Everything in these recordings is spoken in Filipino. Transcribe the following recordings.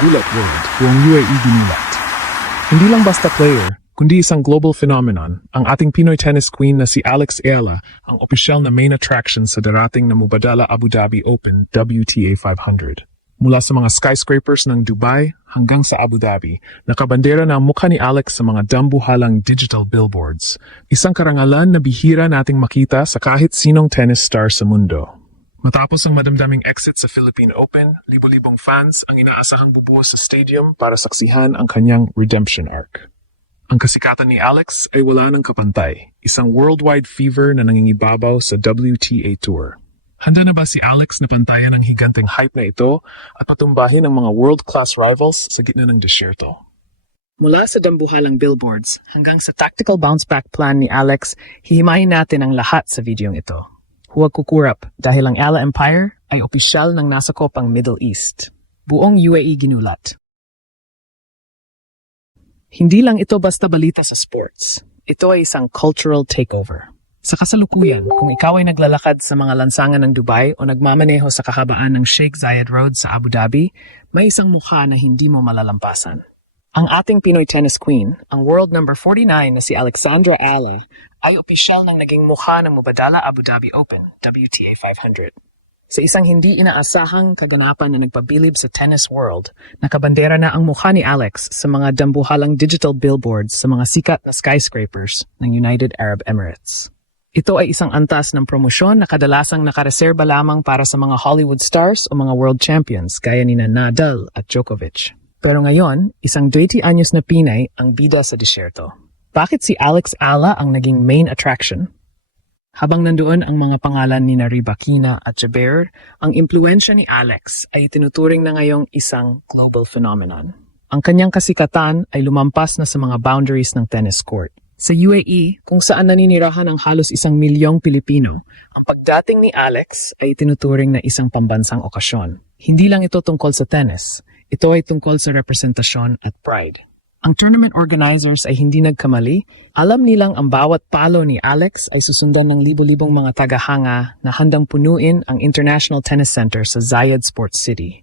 Gulat World, buong UAE ginulat. Hindi lang basta player, kundi isang global phenomenon, ang ating Pinoy tennis queen na si Alex Ayala, ang opisyal na main attraction sa darating na Mubadala Abu Dhabi Open WTA 500. Mula sa mga skyscrapers ng Dubai hanggang sa Abu Dhabi, nakabandera na ang mukha ni Alex sa mga dambuhalang digital billboards. Isang karangalan na bihira nating makita sa kahit sinong tennis star sa mundo. Matapos ang madamdaming exit sa Philippine Open, libo-libong fans ang inaasahang bubuhos sa stadium para saksihan ang kanyang redemption arc. Ang kasikatan ni Alex ay wala ng kapantay, isang worldwide fever na nangingibabaw sa WTA Tour. Handa na ba si Alex na pantayan ang higanteng hype na ito at patumbahin ang mga world-class rivals sa gitna ng disyerto? Mula sa dambuhalang billboards hanggang sa tactical bounce-back plan ni Alex, hihimayin natin ang lahat sa videong ito. Huwag kukurap dahil ang Ayala Empire ay opisyal ng nasakop ang Middle East. Buong UAE ginulat. Hindi lang ito basta balita sa sports. Ito ay isang cultural takeover. Sa kasalukuyan, kung ikaw ay naglalakad sa mga lansangan ng Dubai o nagmamaneho sa kahabaan ng Sheikh Zayed Road sa Abu Dhabi, may isang mukha na hindi mo malalampasan. Ang ating Pinoy tennis queen, ang world number 49 na si Alexandra Ayala, ay opisyal ng naging mukha ng Mubadala Abu Dhabi Open, WTA 500. Sa isang hindi inaasahang kaganapan na nagpabilib sa tennis world, nakabandera na ang mukha ni Alex sa mga dambuhalang digital billboards sa mga sikat na skyscrapers ng United Arab Emirates. Ito ay isang antas ng promosyon na kadalasang nakareserba lamang para sa mga Hollywood stars o mga world champions gaya ni Nadal at Djokovic. Pero ngayon, isang 20 anyos na Pinay ang bida sa disyerto. Bakit si Alex Ayala ang naging main attraction? Habang nandoon ang mga pangalan ni Rybakina at Jabeur, ang impluensya ni Alex ay tinuturing na ngayong isang global phenomenon. Ang kanyang kasikatan ay lumampas na sa mga boundaries ng tennis court. Sa UAE, kung saan naninirahan ang halos 1 milyong Pilipino, ang pagdating ni Alex ay tinuturing na isang pambansang okasyon. Hindi lang ito tungkol sa tennis, ito ay tungkol sa representasyon at pride. Ang tournament organizers ay hindi nagkamali, alam nilang ang bawat palo ni Alex ay susundan ng libo-libong mga tagahanga na handang punuin ang International Tennis Center sa Zayed Sports City.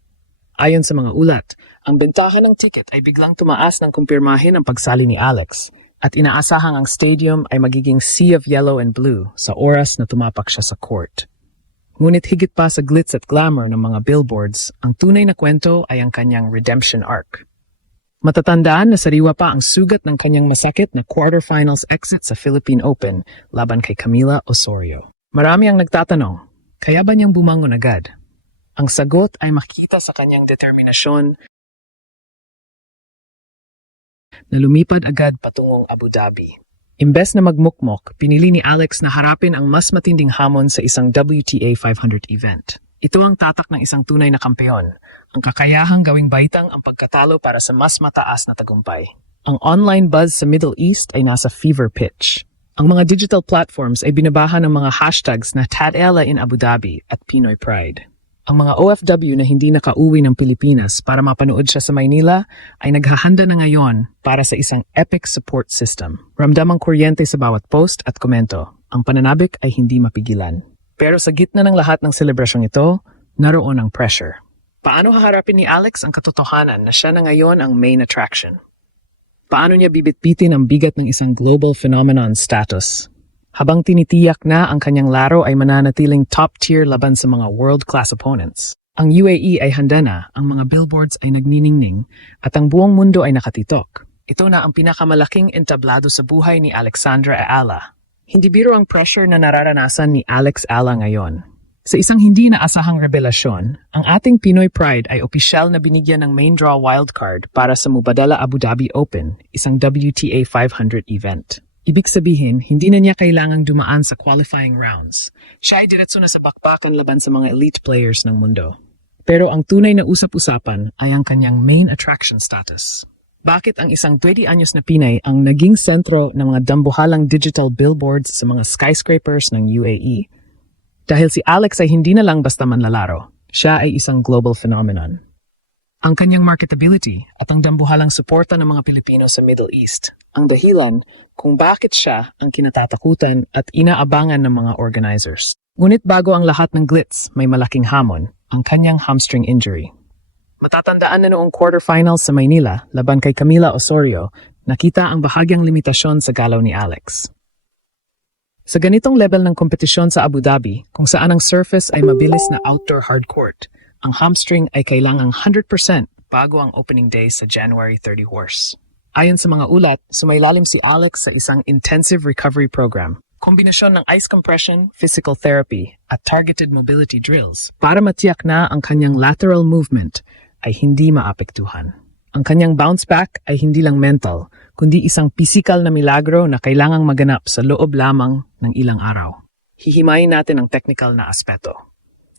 Ayon sa mga ulat, ang bentahan ng ticket ay biglang tumaas nang kumpirmahin ang pagsali ni Alex, at inaasahang ang stadium ay magiging sea of yellow and blue sa oras na tumapak siya sa court. Ngunit higit pa sa glitz at glamour ng mga billboards, ang tunay na kwento ay ang kanyang redemption arc. Matatandaan na sariwa pa ang sugat ng kanyang masakit na quarterfinals exit sa Philippine Open laban kay Camila Osorio. Marami ang nagtatanong, kaya ba niyang bumangon agad? Ang sagot ay makikita sa kanyang determinasyon na lumipad agad patungong Abu Dhabi. Imbes na magmukmok, pinili ni Alex na harapin ang mas matinding hamon sa isang WTA 500 event. Ito ang tatak ng isang tunay na kampeon, ang kakayahang gawing baitang ang pagkatalo para sa mas mataas na tagumpay. Ang online buzz sa Middle East ay nasa fever pitch. Ang mga digital platforms ay binabahan ng mga hashtags na TADELA in Abu Dhabi at Pinoy Pride. Ang mga OFW na hindi nakauwi ng Pilipinas para mapanood siya sa Maynila ay naghahanda na ngayon para sa isang epic support system. Ramdam ang kuryente sa bawat post at komento. Ang pananabik ay hindi mapigilan. Pero sa gitna ng lahat ng selebrasyong ito, naroon ang pressure. Paano haharapin ni Alex ang katotohanan na siya na ngayon ang main attraction? Paano niya bibitbitin ang bigat ng isang global phenomenon status? Habang tinitiyak na ang kanyang laro ay mananatiling top-tier laban sa mga world-class opponents. Ang UAE ay handa na, ang mga billboards ay nagniningning, at ang buong mundo ay nakatitok. Ito na ang pinakamalaking entablado sa buhay ni Alexandra Ayala. Hindi biro ang pressure na nararanasan ni Alex Ayala ngayon. Sa isang hindi naasahang revelasyon, ang ating Pinoy Pride ay opisyal na binigyan ng main draw wildcard para sa Mubadala Abu Dhabi Open, isang WTA 500 event. Ibig sabihin, hindi na niya kailangang dumaan sa qualifying rounds. Siya ay diretso na sa bakbakan laban sa mga elite players ng mundo. Pero ang tunay na usap-usapan ay ang kanyang main attraction status. Bakit ang isang 20 anyos na Pinay ang naging sentro ng mga dambuhalang digital billboards sa mga skyscrapers ng UAE? Dahil si Alex ay hindi na lang basta manlalaro, siya ay isang global phenomenon. Ang kanyang marketability at ang dambuhalang suporta ng mga Pilipino sa Middle East ang dahilan kung bakit siya ang kinatatakutan at inaabangan ng mga organizers. Ngunit bago ang lahat ng glitz, may malaking hamon, ang kanyang hamstring injury. Matatandaan na noong quarterfinals sa Maynila laban kay Camila Osorio, nakita ang bahagyang limitasyon sa galaw ni Alex. Sa ganitong level ng kompetisyon sa Abu Dhabi, kung saan ang surface ay mabilis na outdoor hard court, ang hamstring ay kailangang 100% bago ang opening day sa January 30 horse. Ayon sa mga ulat, sumailalim si Alex sa isang intensive recovery program, kombinasyon ng ice compression, physical therapy, at targeted mobility drills para matiyak na ang kanyang lateral movement ay hindi maapektuhan. Ang kanyang bounce back ay hindi lang mental, kundi isang pisikal na milagro na kailangang maganap sa loob lamang ng ilang araw. Hihimayin natin ang technical na aspeto.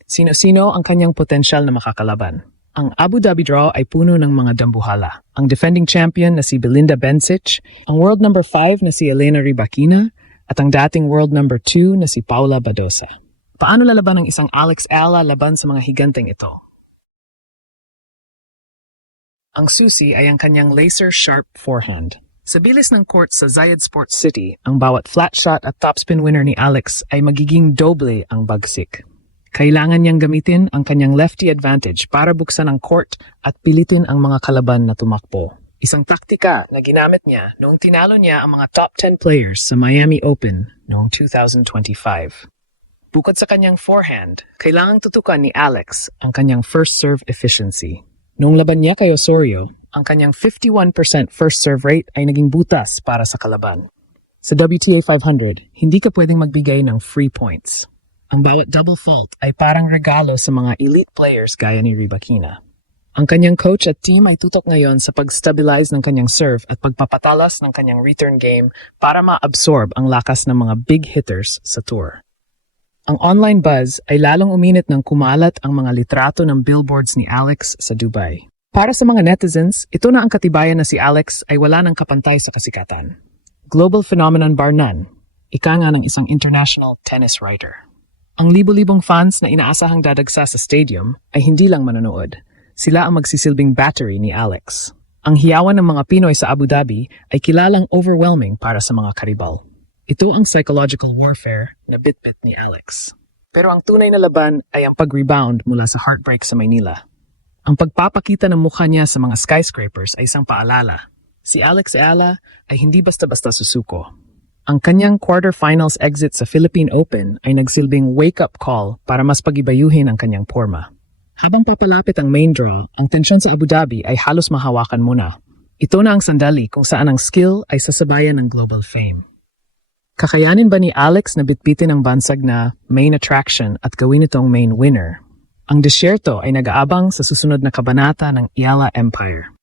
Sino-sino ang kanyang potensyal na makakalaban? Ang Abu Dhabi draw ay puno ng mga dambuhala. Ang defending champion na si Belinda Bencic, ang world number 5 na si Elena Rybakina, at ang dating world number 2 na si Paula Badosa. Paano lalaban ang isang Alex Ala laban sa mga higanteng ito? Ang susi ay ang kanyang laser-sharp forehand. Sa bilis ng court sa Zayed Sports City, ang bawat flat shot at topspin winner ni Alex ay magiging doble ang bagsik. Kailangan niyang gamitin ang kanyang lefty advantage para buksan ang court at pilitin ang mga kalaban na tumakbo. Isang taktika na ginamit niya noong tinalo niya ang mga top 10 players sa Miami Open noong 2025. Bukod sa kanyang forehand, kailangang tutukan ni Alex ang kanyang first serve efficiency. Noong laban niya kay Osorio, ang kanyang 51% first serve rate ay naging butas para sa kalaban. Sa WTA 500, hindi ka pwedeng magbigay ng free points. Ang bawat double fault ay parang regalo sa mga elite players gaya ni Rybakina. Ang kanyang coach at team ay tutok ngayon sa pag-stabilize ng kanyang serve at pagpapatalas ng kanyang return game para ma-absorb ang lakas ng mga big hitters sa tour. Ang online buzz ay lalong uminit nang kumalat ang mga litrato ng billboards ni Alex sa Dubai. Para sa mga netizens, ito na ang katibayan na si Alex ay wala ng kapantay sa kasikatan. Global phenomenon bar none, ika nga ng isang international tennis writer. Ang libo-libong fans na inaasahang dadagsa sa stadium ay hindi lang manonood. Sila ang magsisilbing battery ni Alex. Ang hiyawan ng mga Pinoy sa Abu Dhabi ay kilalang overwhelming para sa mga karibal. Ito ang psychological warfare na bitbit ni Alex. Pero ang tunay na laban ay ang pag-rebound mula sa heartbreak sa Maynila. Ang pagpapakita ng mukha niya sa mga skyscrapers ay isang paalala. Si Alex Ala ay hindi basta-basta susuko. Ang kanyang quarterfinals exit sa Philippine Open ay nagsilbing wake-up call para mas pagibayuhin ang kanyang porma. Habang papalapit ang main draw, ang tensyon sa Abu Dhabi ay halos mahawakan muna. Ito na ang sandali kung saan ang skill ay sasabayan ng global fame. Kakayanin ba ni Alex na bitbitin ang bansag na main attraction at gawin itong main winner? Ang disyerto ay nag-aabang sa susunod na kabanata ng Ayala Empire.